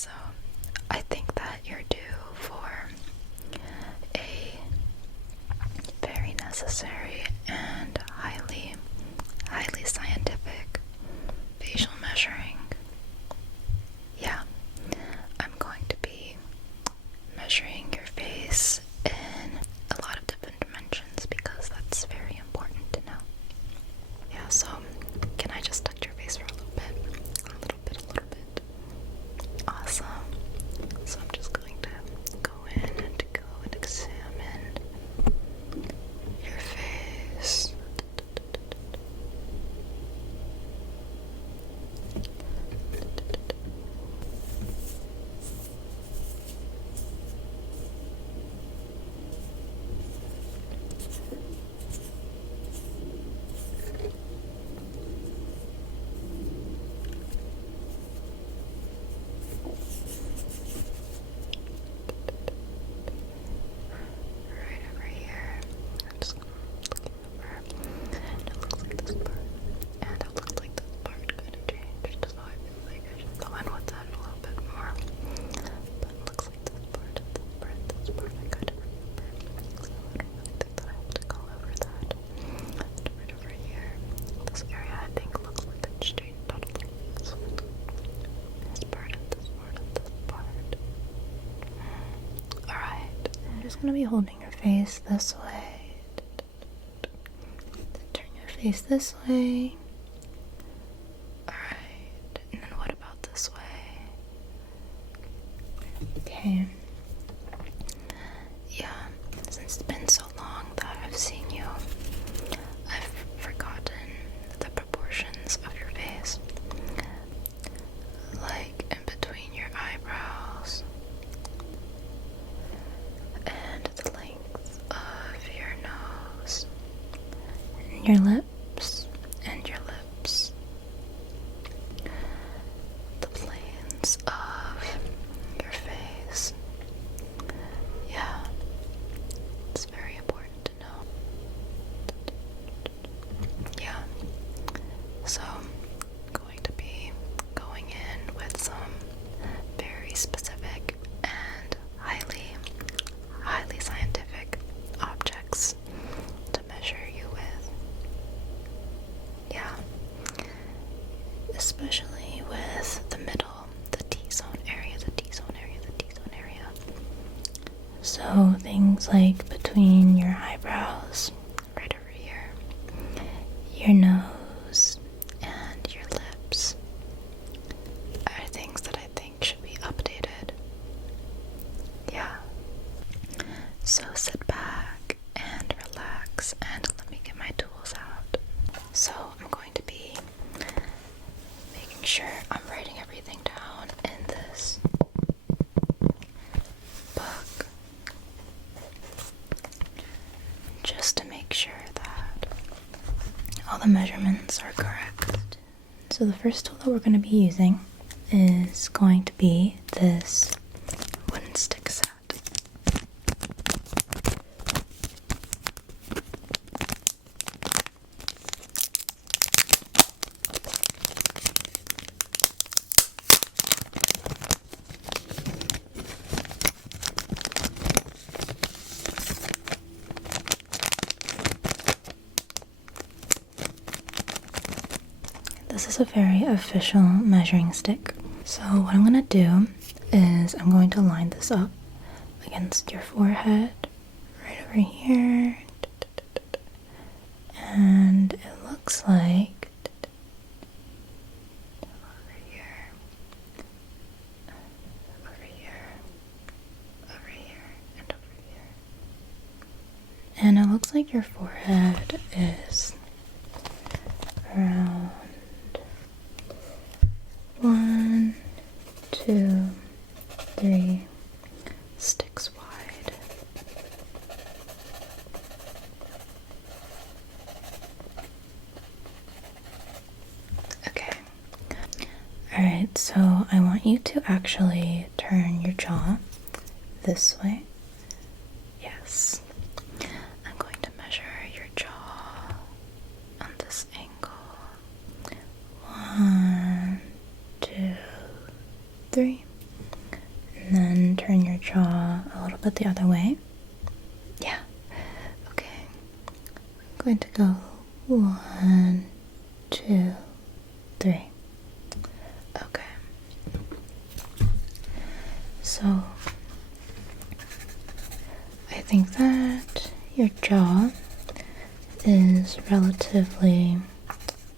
So I think that you're due for a very necessary and highly scientific facial measuring. Yeah, I'm going to be measuring your face in a lot of different dimensions because that's very important to know. Yeah, so can I just touch your face for a little bit? A little bit. Awesome. So I'm just going to go and examine your face. Right over here. I'm just looking over. And it looks like this part. And it looks like this part kind of changed. So I feel like I should go in with that a little bit more. But it looks like this part, I kind of remember. So I don't really think that I have to go over that. And right over here. This area I think looks like it's changed out a little bit. So this part and this part and this part. Alright, I'm just going to be holding your face this way. Turn your face this way. Alright, and then what about this way? Okay. Yeah, since it's been so long that I've seen you, I've forgotten the proportions of your face. Like in between your eyebrows and the length of your nose and your lips and your lips, the planes of your face. Yeah, it's very important to know. Yeah, so I'm going to be going in with some very specific and highly scientific objects to measure you with. Yeah, especially with the middle, the T-zone area. So things like between your eyebrows, right over here, your nose, and your lips are things that I think should be updated. Yeah. So sit back and relax and let me get my tools out. So I'm going to be making sure I'm writing everything down in this book, just to make sure that all the measurements are correct. So the first tool that we're going to be using is going to be this wooden stick set. This is a very official measuring stick. So what I'm going to do is I'm going to line this up against your forehead, right over here, and it looks like over here, and over here. And it looks like your forehead is around 1, 2, 3 sticks wide. Okay. Alright, so I want you to actually turn your jaw this way. Yes. I'm going to measure your jaw on this angle. 1, 2, 3. And then turn your jaw a little bit the other way. Yeah. Okay. I'm going to go 1, 2, 3. Okay. So I think that your jaw is relatively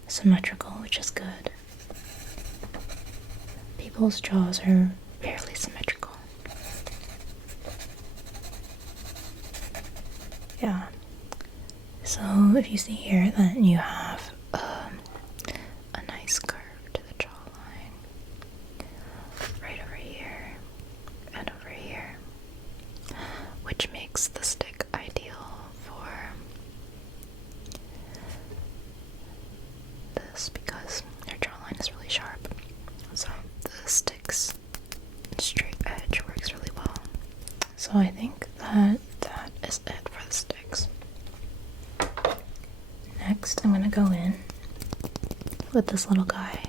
symmetrical, which is good. People's jaws are rarely symmetrical. Yeah. So if you see here that you have a nice curve to the jawline, right over here and over here, which makes the stick ideal for this because your jawline is really sharp. So the stick's straight edge works really well. So I think that is it for the sticks. Next, I'm gonna go in with this little guy.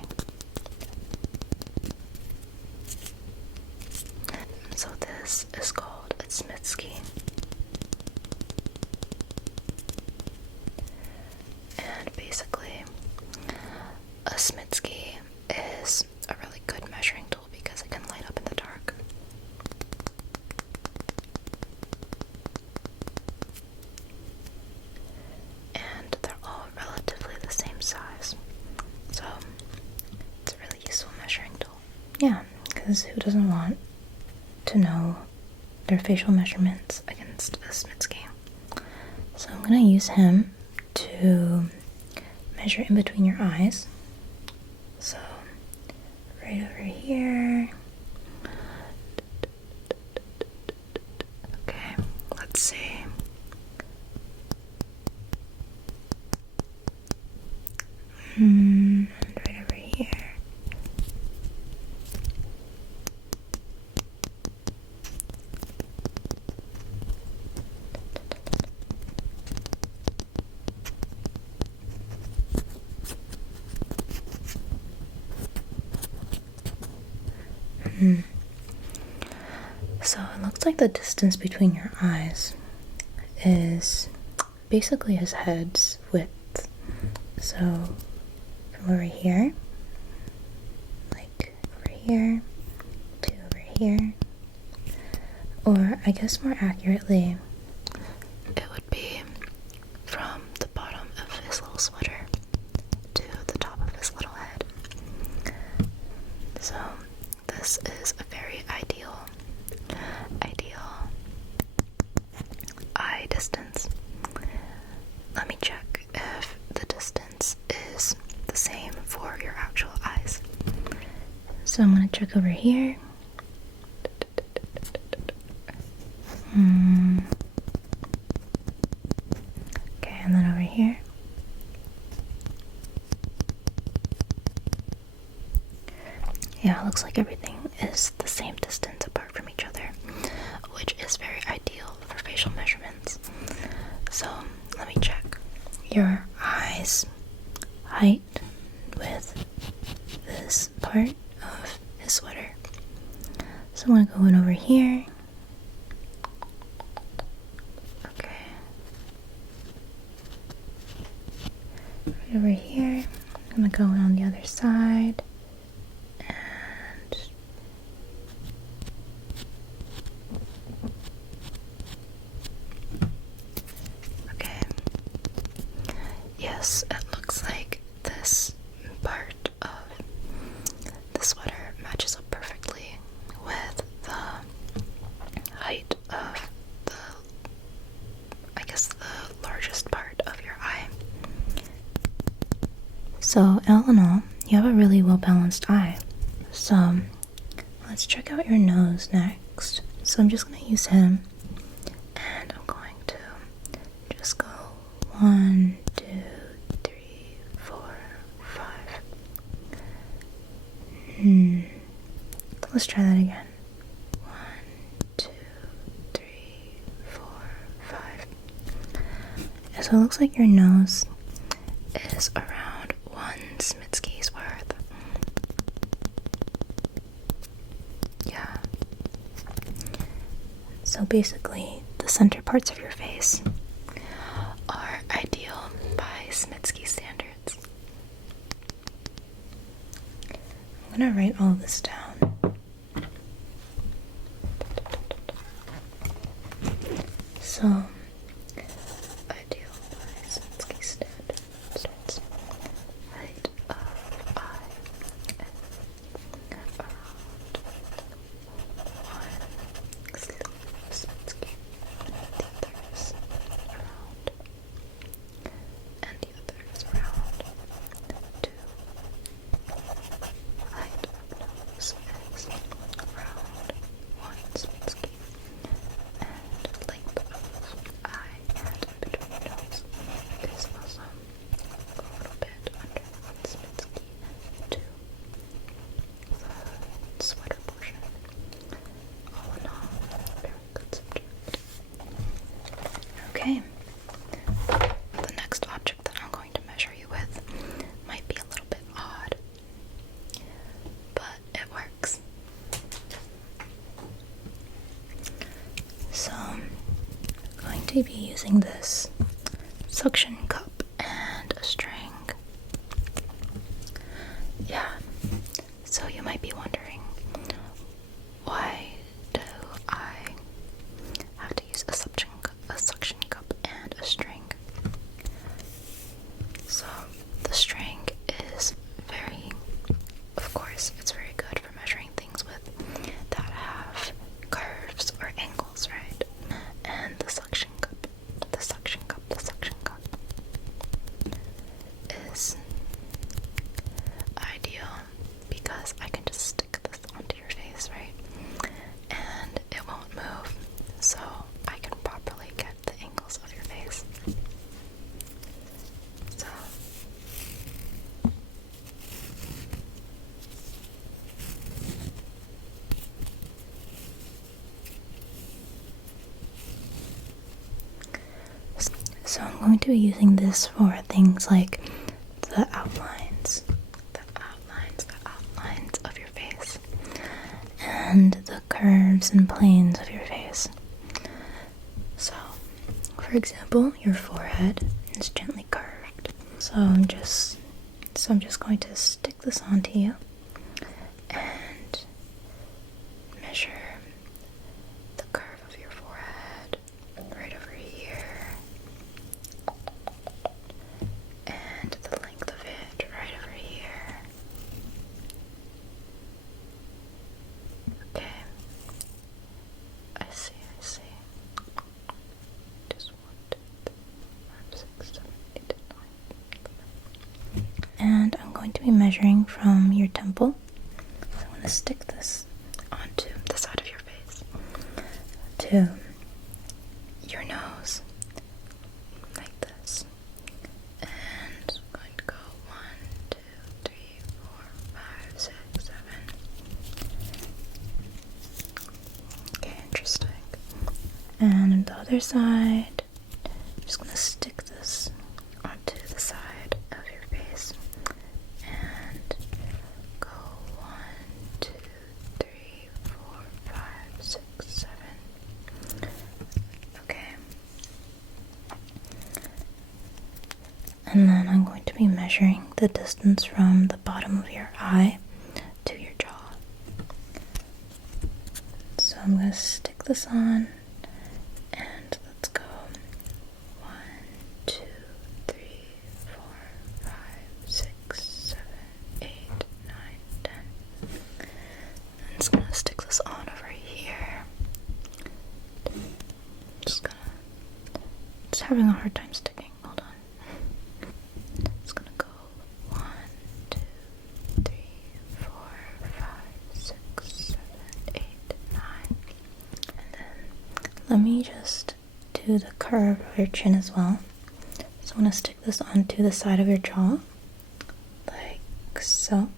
So this is called a smiski. And basically, a smiski is a really good measuring tool because it can light up in the dark. And they're all relatively the same size. So it's a really useful measuring tool. Yeah, because who doesn't want to know their facial measurements against a smiski? So I'm going to use him to measure in between your eyes. So right over here. Okay, let's see. And right over here. So it looks like the distance between your eyes is basically his head's width. So from over here, like over here, to over here, or I guess more accurately, it would be from the bottom of his little sweater to the top of his little head. So this is a very ideal eye distance. Let me check if the distance is the same for your actual eyes. So I'm going to check over here. Okay, and then over here. Yeah, it looks like everything is the same distance apart from each other, which is very ideal for facial measurements. So let me check your eyes height with this part of his sweater. So I'm going to go in over here. Okay. Right over here. I'm going to go in on the other side. Yes, it looks like this part of the sweater matches up perfectly with the height of the largest part of your eye. So, all in all, you have a really well balanced eye. So, let's check out your nose next. So, I'm just going to use him, and I'm going to just go 1, 2, 3, 4, 5. Let's try that again. 1, 2, 3, 4, 5. So it looks like your nose is around 1 smitski's worth. Yeah. So basically, the center parts of your face are ideal by Smiski standards. I'm gonna write all of this down. So, ideal by Smiski standards. Height of eye around 1 sleeve Smiski, the others around, and the others around 2. Height of nose is around 1 Smiski, and length of eye and between nose is also a little bit under 1 Smiski to the sweater portion. All in all, very good subject. Okay. The next object that I'm going to measure you with might be a little bit odd, but it works. So, I'm going to be using this suction cup and a string. Yeah, so you might be wondering, why do I have to use a suction cup and a string? So the string is of course, it's very good for measuring things with that have curves or angles, right? And the suction cup is ideal because I can just stick this onto your face, right? And it won't move, so I can properly get the angles of your face. So I'm going to be using this for things like the outlines of your face, and the curves and planes of your face. So, for example, your forehead is gently curved. So I'm just going to stick this onto you and measure the curve of your forehead right over here, and the length of it right over here. Okay. I see. Just 1, 2, 3, 4, 5, 6, 7, 8, 9, 11. And I'm going to be measuring from your temple. So I'm going to stick this onto the side of your face to your nose, like this. And I'm going to go 1, 2, 3, 4, 5, 6, 7. Okay, interesting. And the other side, I'm just going to stick this onto the side of your face and go 1, 2, 3, 4, 5, 6, 7. Okay. And then I'm going to be measuring the distance from the bottom of your eye to your jaw. So I'm going to stick this on, and let's go 1, 2, 3, 4, 5, 6, 7, 8, 9, 10. I'm just going to stick this on over here. It's having a hard time sticking. Hold on. It's gonna go 1, 2, 3, 4, 5, 6, 7, 8, 9. And then let me just do the curve of your chin as well. So I'm gonna stick this onto the side of your jaw, like so.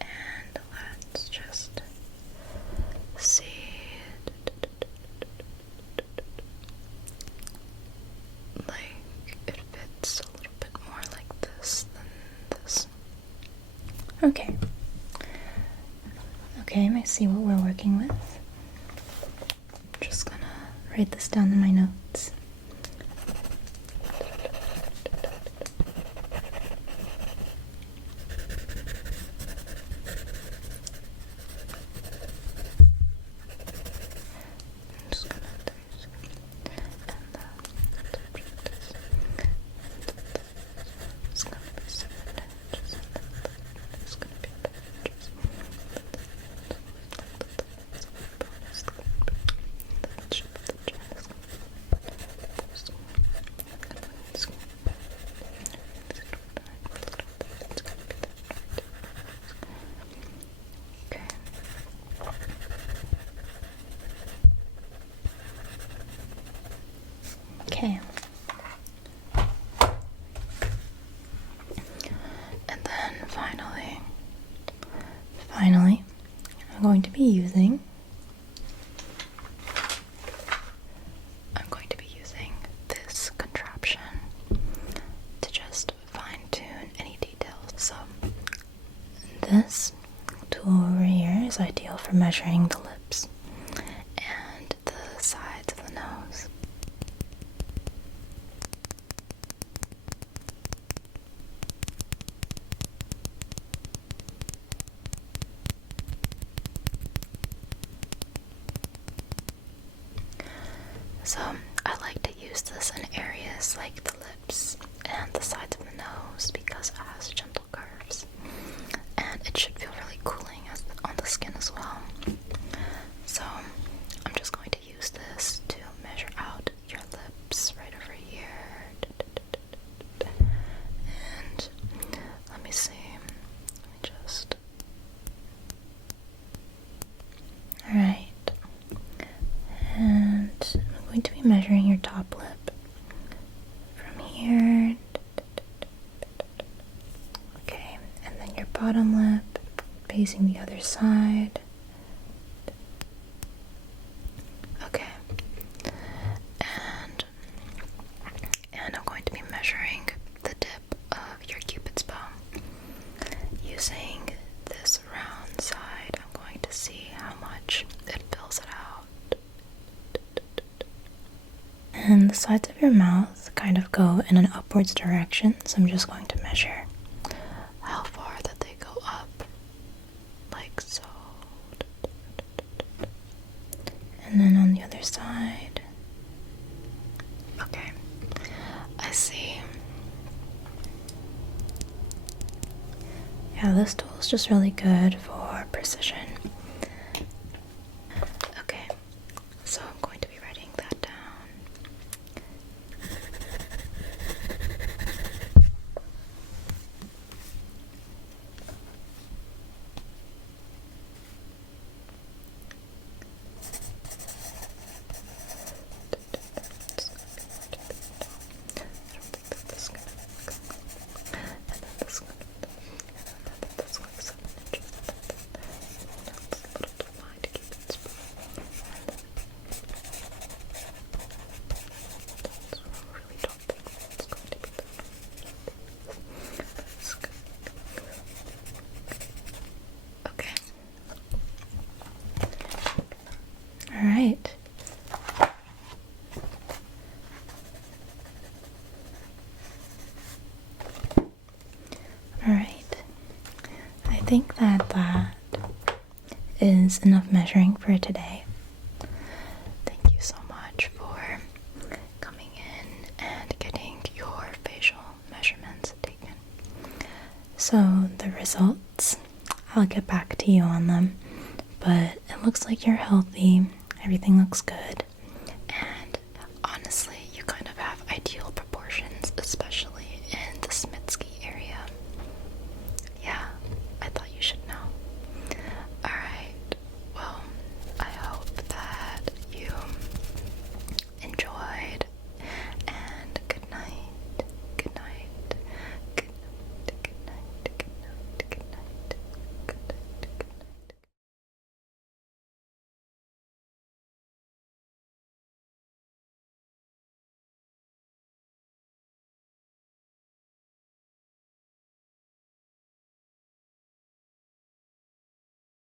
And let's just see. It fits a little bit more like this than this. Okay. Okay, I see what we're working with. just gonna write this down in my notes. Okay. And then finally, I'm going to be using this contraption to just fine-tune any details. So this tool over here is ideal for measuring the lips and the sides of the nose. So I like to use this in areas like the lips and the sides of the nose because it has gentle curves, and it should feel really cooling on the skin as well. So I'm just going to use this to measure out your lips right over here. And let me see. Alright. And I'm going to be measuring your top lip from here. Okay, and then your bottom lip facing the other side. Okay. And I'm going to be measuring the tip of your cupid's bow. Using this round side, I'm going to see how much it fills it out. And the sides of your mouth kind of go in an upwards direction, so I'm just going to measure how far that they go up, like so. And then on the other side. Okay, I see. Yeah, this tool is just really good for precision. Okay, so I'm going to be writing that down. Okay. All right. All right. I think that is enough measuring for today. Thank you so much for coming in and getting your facial measurements taken. So the results, I'll get back to you on them, but it looks like you're healthy, everything looks good, and honestly,